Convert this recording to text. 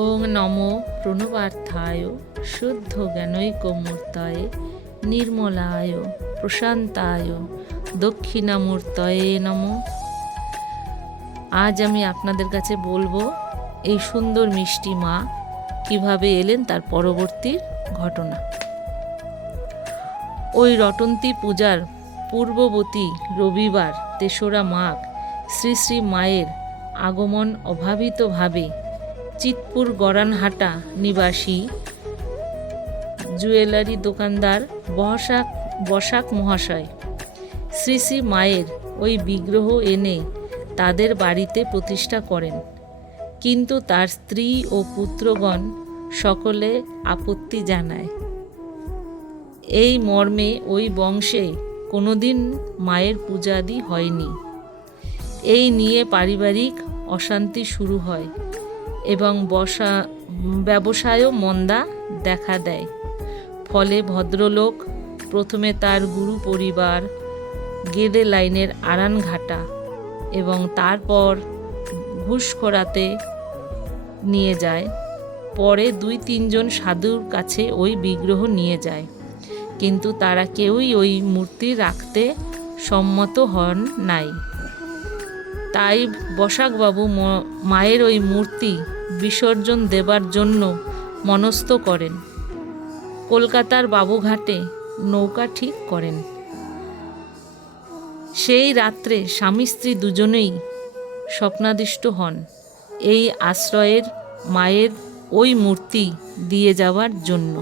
ওং নমো প্রণবার্থায় শুদ্ধ জ্ঞানৈকমূর্তয়ে নির্মলায় প্রশান্তায় দক্ষিণামূর্তয়ে নমঃ। আজ আমি আপনাদের কাছে বলবো এই সুন্দর মিষ্টি মা কিভাবে এলেন তার পরবর্তী ঘটনা। ওই রটন্তী পূজার পূর্ববর্তী রবিবার ৩রা মাঘ শ্রী শ্রী মায়ের আগমন অভাবিতভাবে চিতপুর গড়ানহাটা নিবাসী জুয়েলারি দোকানদার বসাক মহাশয় শ্রী শ্রী মায়ের ওই বিগ্রহ এনে তাদের বাড়িতে প্রতিষ্ঠা করেন, কিন্তু তার স্ত্রী ও পুত্রগণ সকলে আপত্তি জানায়। এই মর্মে ওই বংশে কোনোদিন মায়ের পূজাদি হয়নি। এই নিয়ে পারিবারিক অশান্তি শুরু হয় এবং ব্যবসায়ও মন্দা দেখা দেয়। ফলে ভদ্রলোক প্রথমে তার গুরু পরিবার গেদে লাইনের আরানঘাটা এবং তারপর ঘুষখোরাতে নিয়ে যায়। পরে ২-৩ জন সাধুর কাছে ওই বিগ্রহ নিয়ে যায়, কিন্তু তারা কেউই ওই মূর্তি রাখতে সম্মত হন নাই। তাই বসাকবাবু মায়ের ওই মূর্তি বিসর্জন দেবার জন্য মনস্থ করেন। কলকাতার বাবুঘাটে নৌকা ঠিক করেন। সেই রাত্রে স্বামী স্ত্রী দুজনেই স্বপ্নাদিষ্ট হন এই আশ্রয়ের মায়ের ওই মূর্তি দিয়ে যাওয়ার জন্য।